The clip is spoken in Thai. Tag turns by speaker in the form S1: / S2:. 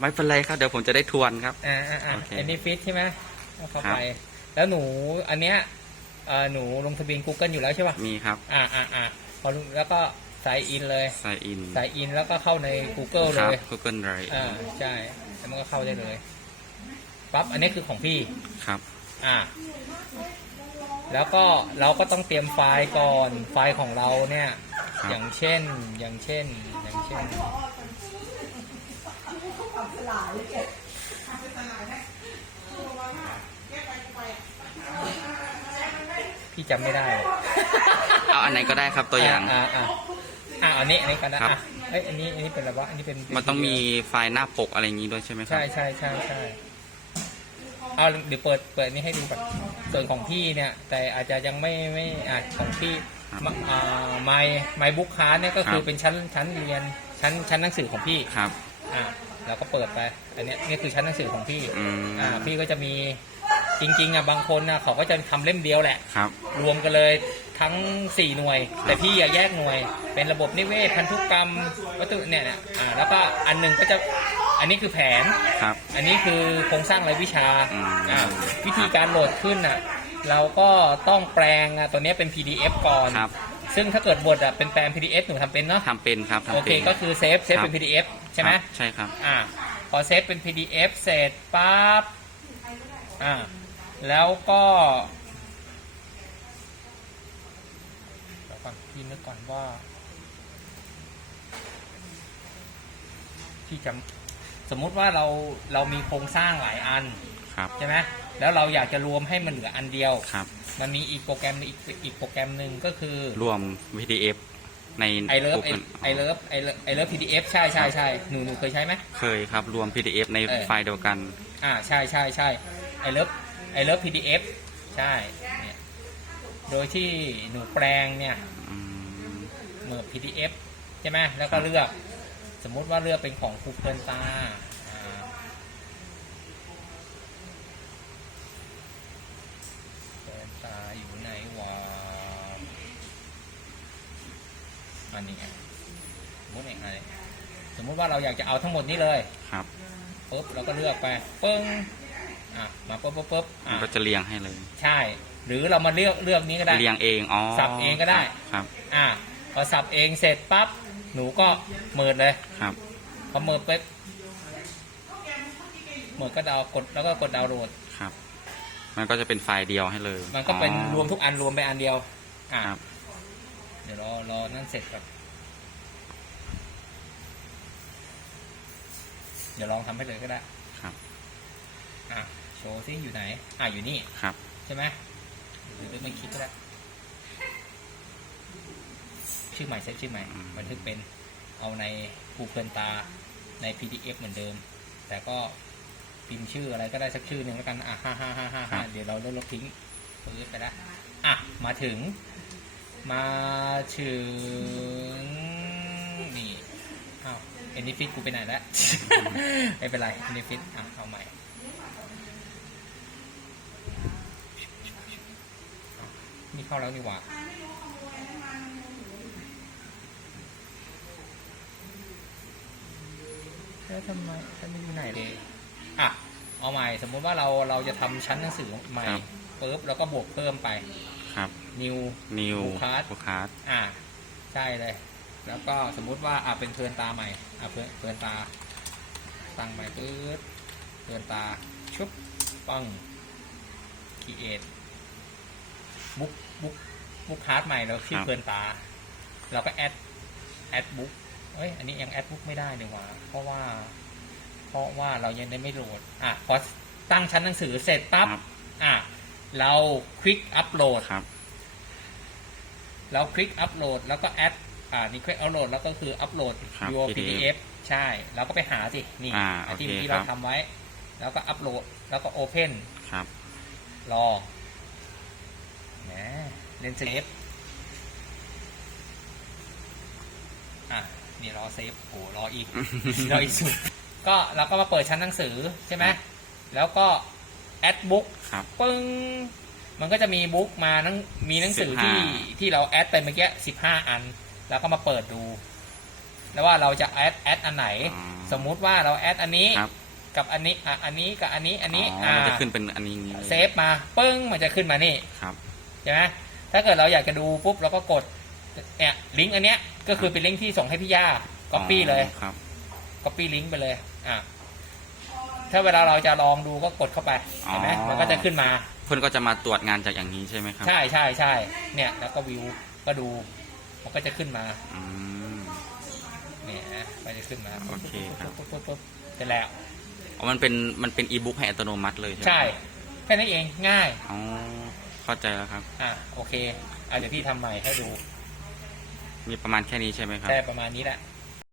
S1: ไม่เป็นไรครับเดี๋ยวผมจะได้ทวนครับ
S2: อ่าอ่าอ่า
S1: โอเค
S2: อันนี้ฟิตใช่ไหมเอาเข้า
S1: ครั
S2: ไป
S1: บ
S2: แล้วหนูอันเนี้ยเอ่อหนูลงทะเบียน Google อยู่แล้วใช่ป่ะ
S1: มีครับ
S2: อ่าอ่าอ่าพอลงแล้วก็ใส่อินเลย
S1: s ายอิน
S2: ใส่อินแล้วก็เข้าใน Google
S1: ค
S2: เล
S1: รับ
S2: ย
S1: Google Drive
S2: อ่าใช่แล้วมันก็เข้าได้เลยปั๊บอันนี้คือของพี่
S1: ครับ
S2: อ่า แล้วก็เราก็ต้องเตรียมไฟล์ก่อนไฟล์ของเราเนี่ย
S1: ครับ
S2: อย่างเช่น อย่างเช่น อย่างเช่น ลายเก็บทำเป็นตลายไหมว่าแกไปไปอะพี่จำไม่ได้
S1: เอาอันไหนก็ได้ครับตัวอย่าง
S2: อ่าอ่าอ่าอันนี้อันนี้กันนะครับ อะเอ้ยอันนี้อันนี้เป็นอะไรวะอันนี้เป็น
S1: มันต้องมีไฟล์หน้าปกอะไรอย่างนี้ด้วยใช่ไหมครั
S2: ใช่ใช่ใช่ใช่เอาเดี๋ยวเปิดเปิดนี้ให้ดูก่อนส่วนของพี่เนี่ย แต่อาจจะยังไม่ไม่อ่าของพี่
S1: ครับ
S2: มอ่าไมไมบุ๊กคาร์เนี่ยก็คือ
S1: รับ
S2: เป็นชั้นชั้นเรียนชั้นชั้นหนังสือของพี่
S1: ครับ
S2: อ่า เราก็เปิดไป อันเนี้ยนี่คือชั้นหนังสือของพี่
S1: อืม
S2: อ่า พี่ก็จะมีจริงๆอะบางคนอะเขาก็จะทำเล่มเดียวแหละ
S1: ครับ
S2: รวมกันเลยทั้ง 4 หน่วย แต่พี่อะแยกหน่วย เป็นระบบนิเวศพันธุกรรมวัตถุเนี่ยเนี่ยอ่าแล้วก็อันหนึ่งก็จะอันนี้คือแผน
S1: ครับ
S2: อันนี้คือโครงสร้างรายวิชา
S1: อืม
S2: อ่าวิธีการโหลดขึ้นอะเราก็ต้องแปลงอะตัวเนี้ยเป็น PDF ก่อน
S1: ครับ
S2: ซึ่งถ้าเกิดบทอะเป็นแปลง PDF หนูทำเป็นเนาะ
S1: ทำเป็นครับ
S2: โอ
S1: ทำ
S2: เค
S1: เป็น
S2: ก็คือเซฟเซฟ
S1: ครับ
S2: เป็น PDF ใช่ไหม
S1: ครับใช่ครับ
S2: อ่าพอเซฟเป็น PDF เสร็จปั๊บอ่าแล้วก็เดี๋ยวก่อนพี่นึกก่อนว่าพี่จำสมมุติว่าเราเรามีโครงสร้างหลายอัน
S1: ครับ
S2: ใช่ไหมแล้วเราอยากจะรวมให้มันเหลืออันเดียว
S1: ครับ
S2: มันมีอีกโปรแกรมอีกอีกโปรแกรมหนึ่งก็คือ
S1: รวม PDF ใน
S2: ไอเลิฟ
S1: Google
S2: ไอเลิฟไอเลิฟไอเลิฟพีดีเอฟใช่ใช่ใช่หนูหนูเคยใช้ไหม
S1: เคยครับ รวม PDF ใน
S2: เออ
S1: ไฟล์เดียวกัน
S2: อ่าใช่ใช่ใช่ไอเลิฟไอเลิฟพีดีเอฟใช่เนี่ยโดยที่หนูแปลงเนี่ย
S1: อืม
S2: เหมือน PDF ใช่ไหมแล้วก็
S1: ครับ
S2: เลือก สมมุติว่าเลือกเป็นของครูเพลินตาอ่าเพลิน ตาอยู่ไหนวะอันนี้ไงสมมติไงอะไรสมมุติว่าเราอยากจะเอาทั้งหมดนี้เลย
S1: ครับ
S2: ปุ๊บเราก็เลือกไปปึ้งอะมาปุ๊บปุ๊บปุ๊บ
S1: มัน
S2: อะ
S1: ก็จะเรียงให้เลย
S2: ใช่ หรือเรามาเลือกเลือกนี้ก็ได้
S1: เรียงเองอ๋อ
S2: สับเองก็ได้
S1: ครับ
S2: อะพอสับเองเสร็จปั๊บหนูก็เมิดเลย
S1: ครับ
S2: พอเมิดปุ๊บเมิดก็ดาวน์กดแล้วก็กดดาวน์โหลด
S1: ครับ มันก็จะเป็นไฟล์เดียวให้เลย
S2: มันก็เป็น
S1: อ๋อ
S2: รวมทุกอันรวมไปอันเดียว อะ
S1: ครับ
S2: เดี๋ยวรอรอนั่นเสร็จก่อนเดี๋ยวลองทำให้เลยก็ได้
S1: ครับ
S2: อะโชว์ซิอยู่ไหน อะอยู่นี่
S1: ครับ
S2: ใช่ไหมหรือไม่คิดก็ได้ ชื่อใหม่เซฟชื่อใหม่
S1: อืม
S2: บันทึกเป็นเอาใน Google ตาใน PDF เหมือนเดิม แต่ก็ พิมพ์ชื่ออะไรก็ได้สักชื่อหนึ่งแล้วกัน อะห้าห้าห้าห้าห้าเดี๋ยวเราลดลบทิ้งปื๊ดไปแล้วอะ มาถึง มาถึง นี่อ้าวเอนิฟิตกูไปไหนแล้ว ไม่เป็นไรเอนิฟิตอะ เอาใหม่นี่เข้าแล้วนี่หว่าแล้วทำไมฉันไม่อยู่ไหนเลย อะเอาใหม่สมมุติว่าเราเราจะทำชั้นหนังสือใหม่
S1: ครับ
S2: ปุ๊บแล้วก็บวกเพิ่มไป
S1: ครับ
S2: new
S1: นิว
S2: Blue Card
S1: บูคาร์ด
S2: อะใช่เลย แล้วก็สมมุติว่าอะเป็นเพลินตาใหม่อะเพลินเพลินตา ตั้งใหม่ปื๊ดเพลินตาชุบปัง create บุ๊กบุ๊กบุ๊กคาร์ดใหม่เราชื่อเพลินตา เราก็แอดแอดบุ๊กเอ้ยอันนี้ยังแอดบุ๊กไม่ได้ดีกว่าเพราะว่าเพ ราะว่าเรายังได้ไม่โหลด อะพอตั้งชั้นหนังสือเสร็จปั๊บ
S1: ครับ
S2: อะ เราคลิกอัปโหลด
S1: ครับ
S2: เราคลิกอัปโหลดแล้วก็แอด อ่า นี่คลิกอัปโหลดแล้วก็คืออัปโหลด
S1: ครับ
S2: your
S1: PDF
S2: PDF ใช่ เราก็ไปหาสิ นี่
S1: อ่า
S2: ไอ้ที่
S1: โอเค
S2: ที่เรา
S1: ครับ
S2: ทำไว้ แล้วก็อัปโหลด แล้วก็ Open
S1: ครับ
S2: รอแหมเล่นเซฟ อะ นี่รอเซฟโอ้รออีก รออีกสุด ก็เราก็มาเปิดชั้นหนังสือใช่ไหม
S1: ครับ
S2: แล้วก็แอดบุ๊ก
S1: ครับ
S2: ปึ้งมันก็จะมีบุ๊กมานังมีหนังสือที่
S1: 15
S2: ที่เราแอดไปเมื่อกี้สิบห้าอัน แล้วก็มาเปิดดู แล้วว่าเราจะแอดแอดอันไหน
S1: อ๋อ
S2: สมมุติว่าเราแอดอันนี้
S1: ครับ
S2: กับอันนี้อะอันนี้กับอันนี้อันนี้
S1: อ๋อมันจะขึ้นเป็นอันนี้
S2: เซฟมาปึ้งมันจะขึ้นมานี่
S1: ครับ
S2: ใช่ไหมถ้าเกิดเราอยากจะดูปุ๊บเราก็กดเนี่ยลิงก์อันเนี้ยก็คือเป็นลิงก์ที่ส่งให้พี่ย่าก๊อปปี้เลย
S1: ครับ
S2: ก๊อปปี้ลิงก์ไปเลย อะถ้าเวลาเราจะลองดูก็กดเข้าไปเห็นไหม
S1: อ๋อ
S2: มันก็จะขึ้นมา
S1: เพื่อนก็จะมาตรวจงานจากอย่างนี้ใช่ไหมครับ
S2: ใช่ใช่ใช่เนี่ย แล้วก็วิวก็ดู มันก็จะขึ้นมา
S1: อืม
S2: เนี่ยนะมันจะขึ้นมา
S1: โอเคครับ
S2: ปุ๊บปุ๊บปุ๊บเสร็จแล้ว
S1: อ๋อมันเป็นมันเป็นอีบุ๊กให้อัตโนมัติเลยใช่ไหม
S2: ใช่แค่นั้นเองง่าย
S1: อ๋อเข้าใจแล้วครับ
S2: อะโอเคอะเดี๋ยวพี่ทำใหม่ให้ดู
S1: มีประมาณแค่นี้ใช่ไหมครับ
S2: ได้ประมาณนี้แหละ